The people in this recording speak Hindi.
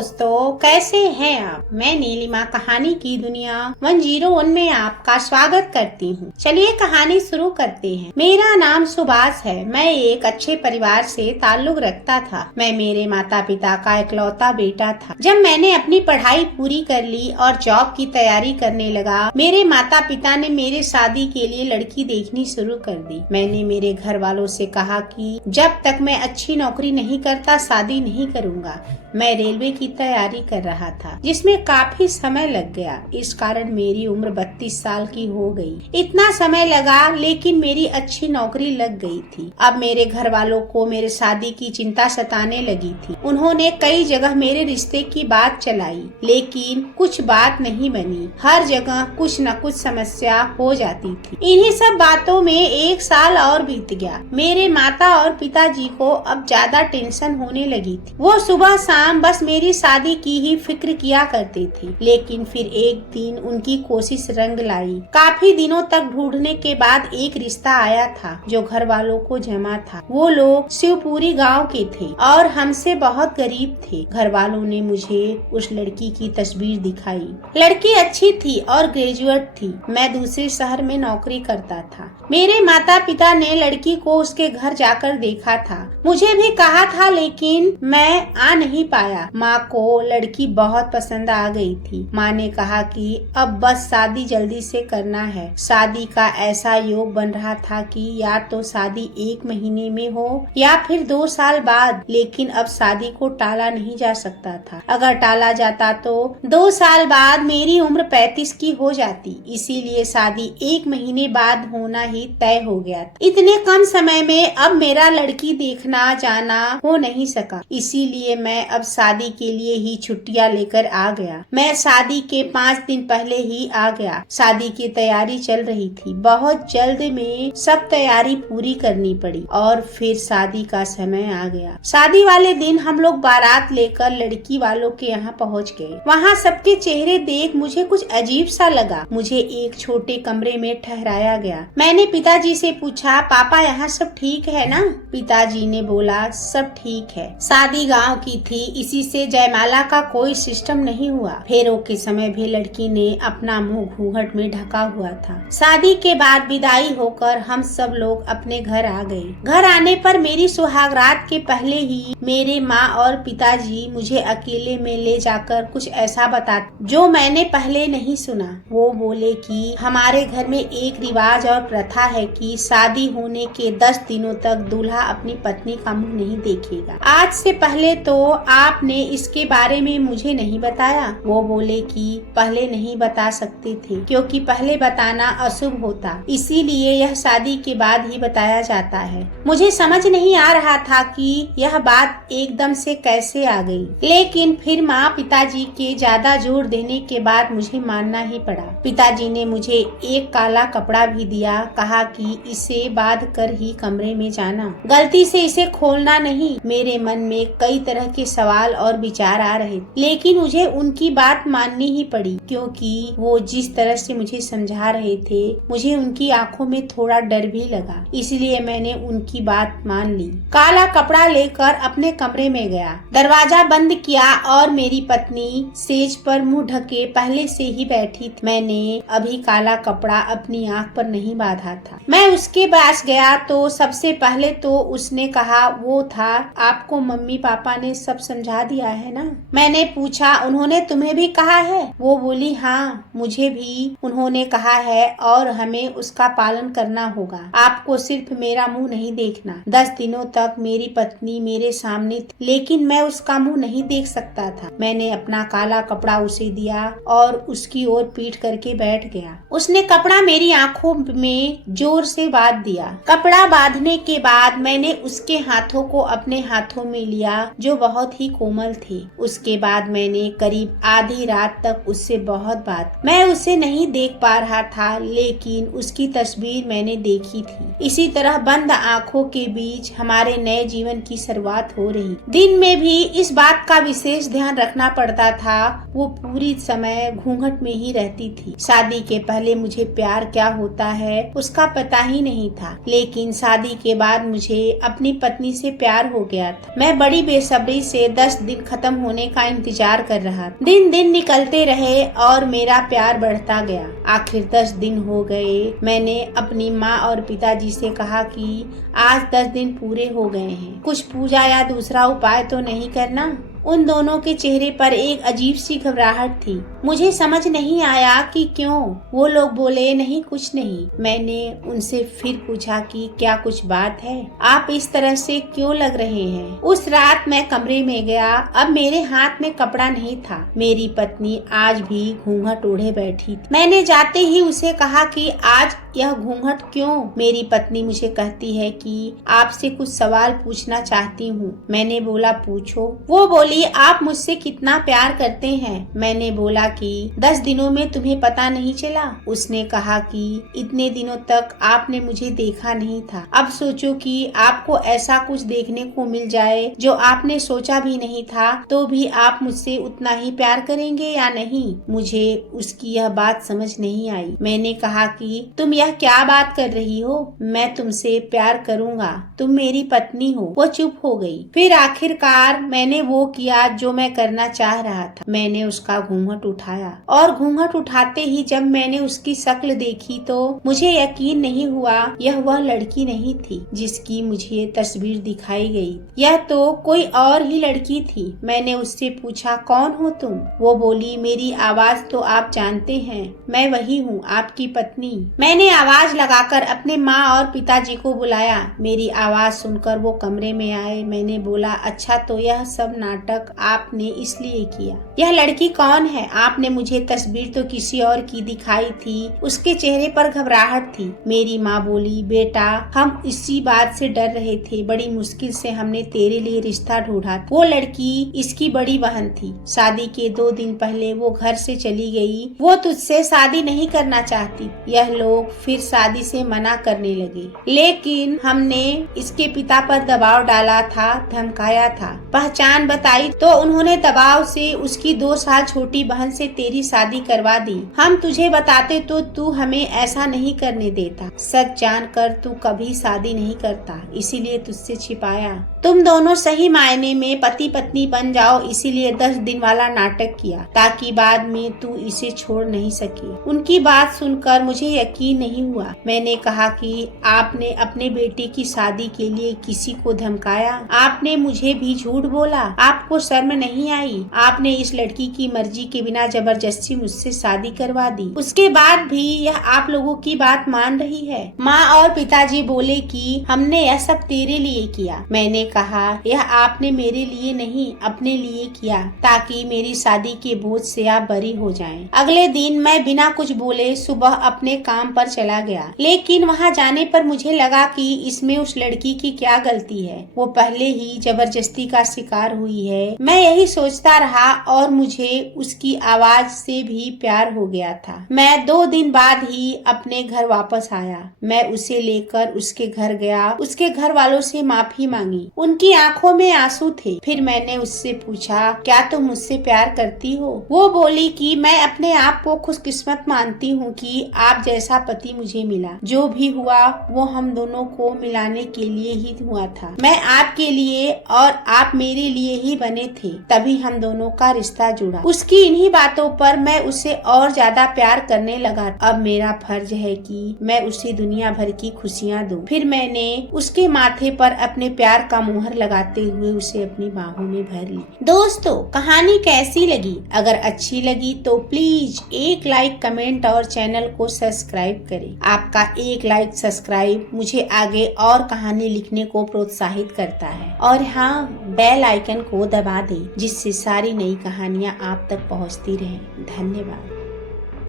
दोस्तों, कैसे हैं आप। मैं नीलिमा कहानी की दुनिया 101 में आपका स्वागत करती हूँ। चलिए कहानी शुरू करते हैं। मेरा नाम सुभाष है। मैं एक अच्छे परिवार से ताल्लुक रखता था। मैं मेरे माता पिता का इकलौता बेटा था। जब मैंने अपनी पढ़ाई पूरी कर ली और जॉब की तैयारी करने लगा, मेरे माता पिता ने मेरे शादी के लिए लड़की देखनी शुरू कर दी। मैंने मेरे घर वालों से कहा कि जब तक मैं अच्छी नौकरी नहीं करता शादी नहीं करूंगा। मैं रेलवे की तैयारी कर रहा था, जिसमें काफी समय लग गया। इस कारण मेरी उम्र 32 साल की हो गई। इतना समय लगा, लेकिन मेरी अच्छी नौकरी लग गई थी। अब मेरे घर वालों को मेरे शादी की चिंता सताने लगी थी। उन्होंने कई जगह मेरे रिश्ते की बात चलाई, लेकिन कुछ बात नहीं बनी। हर जगह कुछ न कुछ समस्या हो जाती थी। इन्हीं सब बातों में एक साल और बीत गया। मेरे माता और पिताजी को अब ज्यादा टेंशन होने लगी थी। वो सुबह बस मेरी शादी की ही फिक्र किया करते थे। लेकिन फिर एक दिन उनकी कोशिश रंग लाई। काफी दिनों तक ढूंढने के बाद एक रिश्ता आया था जो घर वालों को जमा था। वो लोग शिवपुरी गांव के थे और हमसे बहुत गरीब थे। घर वालों ने मुझे उस लड़की की तस्वीर दिखाई। लड़की अच्छी थी और ग्रेजुएट थी। मैं दूसरे शहर में नौकरी करता था। मेरे माता पिता ने लड़की को उसके घर जाकर देखा था। मुझे भी कहा था, लेकिन मैं आ नहीं पाया। माँ को लड़की बहुत पसंद आ गई थी। माँ ने कहा कि अब बस शादी जल्दी से करना है। शादी का ऐसा योग बन रहा था कि या तो शादी 1 महीने में हो या फिर 2 साल बाद, लेकिन अब शादी को टाला नहीं जा सकता था। अगर टाला जाता तो 2 साल बाद मेरी उम्र 35 की हो जाती। इसीलिए शादी 1 महीने बाद होना ही तय हो गया था। इतने कम समय में अब मेरा लड़की देखना जाना हो नहीं सका। इसीलिए मैं अब शादी के लिए ही छुट्टियां लेकर आ गया। मैं शादी के 5 दिन पहले ही आ गया। शादी की तैयारी चल रही थी। बहुत जल्द में सब तैयारी पूरी करनी पड़ी और फिर शादी का समय आ गया। शादी वाले दिन हम लोग बारात लेकर लड़की वालों के यहाँ पहुँच गए। वहाँ सबके चेहरे देख मुझे कुछ अजीब सा लगा। मुझे एक छोटे कमरे में ठहराया गया। मैंने पिताजी से पूछा, पापा यहाँ सब ठीक है ना? पिताजी ने बोला, सब ठीक है। शादी गाँव की थी, इसी से जयमाला का कोई सिस्टम नहीं हुआ। फेरों के समय भी लड़की ने अपना मुंह घूंघट में ढका हुआ था। शादी के बाद विदाई होकर हम सब लोग अपने घर आ गए। घर आने पर मेरी सुहागरात के पहले ही मेरे माँ और पिताजी मुझे अकेले में ले जाकर कुछ ऐसा बता जो मैंने पहले नहीं सुना। वो बोले कि हमारे घर में एक रिवाज और प्रथा है कि शादी होने के 10 दिनों तक दूल्हा अपनी पत्नी का मुंह नहीं देखेगा। आज से पहले तो आपने इसके बारे में मुझे नहीं बताया। वो बोले कि पहले नहीं बता सकते थे, क्योंकि पहले बताना अशुभ होता। इसीलिए यह शादी के बाद ही बताया जाता है। मुझे समझ नहीं आ रहा था कि यह बात एकदम से कैसे आ गई, लेकिन फिर माँ पिताजी के ज्यादा जोर देने के बाद मुझे मानना ही पड़ा। पिताजी ने मुझे एक काला कपड़ा भी दिया। कहा कि इसे बांध कर ही कमरे में जाना, गलती से इसे खोलना नहीं। मेरे मन में कई तरह के सवाल और विचार आ रहे, लेकिन मुझे उनकी बात माननी ही पड़ी, क्योंकि वो जिस तरह से मुझे समझा रहे थे, मुझे उनकी आंखों में थोड़ा डर भी लगा। इसलिए मैंने उनकी बात मान ली। काला कपड़ा लेकर अपने कमरे में गया, दरवाजा बंद किया और मेरी पत्नी सेज पर मुंह ढके पहले से ही बैठी थी। मैंने अभी काला कपड़ा अपनी आंख पर नहीं बांधा था। मैं उसके पास गया तो सबसे पहले तो उसने कहा, वो था, आपको मम्मी पापा ने सब समझा दिया है ना? मैंने पूछा, उन्होंने तुम्हें भी कहा है? वो बोली, हाँ मुझे भी उन्होंने कहा है और हमें उसका पालन करना होगा। आपको सिर्फ मेरा मुंह नहीं देखना। 10 दिनों तक मेरी पत्नी मेरे सामने थी, लेकिन मैं उसका मुंह नहीं देख सकता था। मैंने अपना काला कपड़ा उसे दिया और उसकी ओर पीठ करके बैठ गया। उसने कपड़ा मेरी आंखों में जोर से बांध दिया। कपड़ा बांधने के बाद मैंने उसके हाथों को अपने हाथों में लिया, जो बहुत ही कोमल थे। उसके बाद मैंने करीब आधी रात तक उससे बहुत बात। मैं उसे नहीं देख पा रहा था, लेकिन उसकी तस्वीर मैंने देखी थी। इसी तरह बंद आंखों के बीच हमारे नए जीवन की शुरुआत हो रही। दिन में भी इस बात का विशेष ध्यान रखना पड़ता था। वो पूरी समय घूंघट में ही रहती थी। शादी के पहले मुझे प्यार क्या होता है उसका पता ही नहीं था, लेकिन शादी के बाद मुझे अपनी पत्नी से प्यार हो गया था। मैं बड़ी बेसब्री से 10 दिन खत्म खत्म होने का इंतजार कर रहा था। दिन दिन निकलते रहे और मेरा प्यार बढ़ता गया। आखिर 10 दिन हो गए। मैंने अपनी माँ और पिताजी से कहा कि आज 10 दिन पूरे हो गए हैं, कुछ पूजा या दूसरा उपाय तो नहीं करना। उन दोनों के चेहरे पर एक अजीब सी घबराहट थी। मुझे समझ नहीं आया कि क्यों। वो लोग बोले नहीं कुछ नहीं। मैंने उनसे फिर पूछा कि क्या कुछ बात है, आप इस तरह से क्यों लग रहे हैं। उस रात मैं कमरे में गया। अब मेरे हाथ में कपड़ा नहीं था। मेरी पत्नी आज भी घूंघट ओढ़े बैठी थी। मैंने जाते ही उसे कहा कि आज यह घूंघट क्यों। मेरी पत्नी मुझे कहती है कि आपसे कुछ सवाल पूछना चाहती हूँ। मैंने बोला पूछो। वो बोली आप मुझसे कितना प्यार करते हैं। मैंने बोला कि 10 दिनों में तुम्हें पता नहीं चला। उसने कहा कि इतने दिनों तक आपने मुझे देखा नहीं था। अब सोचो कि आपको ऐसा कुछ देखने को मिल जाए जो आपने सोचा भी नहीं था, तो भी आप मुझसे उतना ही प्यार करेंगे या नहीं। मुझे उसकी यह बात समझ नहीं आई। मैंने कहा कि तुम यह क्या बात कर रही हो, मैं तुमसे प्यार करूँगा, तुम मेरी पत्नी हो। वो चुप हो गई। फिर आखिरकार मैंने वो किया जो मैं करना चाह रहा था। मैंने उसका घूंघट उठाया और घूंघट उठाते ही जब मैंने उसकी शक्ल देखी तो मुझे यकीन नहीं हुआ यह वह लड़की नहीं थी जिसकी मुझे तस्वीर दिखाई गई। यह तो कोई और ही लड़की थी। मैंने उससे पूछा कौन हो तुम। वो बोली मेरी आवाज तो आप जानते हैं, मैं वही हूँ, आपकी पत्नी। मैंने आवाज लगाकर अपने माँ और पिताजी को बुलाया। मेरी आवाज सुनकर वो कमरे में आए। मैंने बोला अच्छा तो यह सब नाटक आपने इसलिए किया। यह लड़की कौन है। आपने मुझे तस्वीर तो किसी और की दिखाई थी। उसके चेहरे पर घबराहट थी। मेरी माँ बोली बेटा हम इसी बात से डर रहे थे, बड़ी मुश्किल से हमने तेरे लिए रिश्ता ढूंढा। वो लड़की इसकी बड़ी बहन थी। शादी के 2 दिन पहले वो घर से चली गई। वो तुझसे शादी नहीं करना चाहती। यह लोग फिर शादी से मना करने लगे, लेकिन हमने इसके पिता पर दबाव डाला था, धमकाया था, पहचान बताई तो उन्होंने दबाव से उसकी 2 साल छोटी बहन से तेरी शादी करवा दी। हम तुझे बताते तो तू हमें ऐसा नहीं करने देता। सच जानकर तू कभी शादी नहीं करता, इसीलिए तुझसे छिपाया। तुम दोनों सही मायने में पति पत्नी बन जाओ, इसीलिए 10 दिन वाला नाटक किया ताकि बाद में तू इसे छोड़ नहीं सके। उनकी बात सुनकर मुझे यकीन नहीं हुआ। मैंने कहा कि आपने अपने बेटे की शादी के लिए किसी को धमकाया, आपने मुझे भी झूठ बोला, आपको शर्म नहीं आई। आपने इस लड़की की मर्जी के बिना जबरदस्ती मुझसे शादी करवा दी। उसके बाद भी यह आप लोगों की बात मान रही है। माँ और पिताजी बोले कि हमने यह सब तेरे लिए किया। मैंने कहा यह आपने मेरे लिए नहीं अपने लिए किया ताकि मेरी शादी के बोझ से आप बरी हो जाएं। अगले दिन मैं बिना कुछ बोले सुबह अपने काम पर चला गया, लेकिन वहाँ जाने पर मुझे लगा कि इसमें उस लड़की की क्या गलती है। वो पहले ही जबरदस्ती का शिकार हुई है। मैं यही सोचता रहा और मुझे उसकी आवाज से भी प्यार हो गया था। मैं 2 दिन बाद ही अपने घर वापस आया। मैं उसे लेकर उसके घर गया। उसके घर वालों से माफी मांगी। उनकी आंखों में आंसू थे। फिर मैंने उससे पूछा क्या तुम मुझसे प्यार करती हो। वो बोली कि मैं अपने आप को खुशकिस्मत मानती हूँ कि आप जैसा पति मुझे मिला। जो भी हुआ वो हम दोनों को मिलाने के लिए ही हुआ था। मैं आपके लिए और आप मेरे लिए ही बने थे, तभी हम दोनों का रिश्ता जुड़ा। उसकी इन्हीं बातों पर मैं उसे और ज्यादा प्यार करने लगा। अब मेरा फर्ज है कि मैं उसे दुनिया भर की खुशियाँ दूं। फिर मैंने उसके माथे पर अपने प्यार का मुहर लगाते हुए उसे अपनी बाहों में भर ली। दोस्तों कहानी कैसी लगी? अगर अच्छी लगी तो प्लीज एक लाइक, कमेंट और चैनल को सब्सक्राइब करें। आपका एक लाइक सब्सक्राइब मुझे आगे और कहानी लिखने को प्रोत्साहित करता है। और हाँ, बेल आइकन को दबा दें जिससे सारी नई कहानियाँ आप तक पहुँचती रहें। धन्यवाद।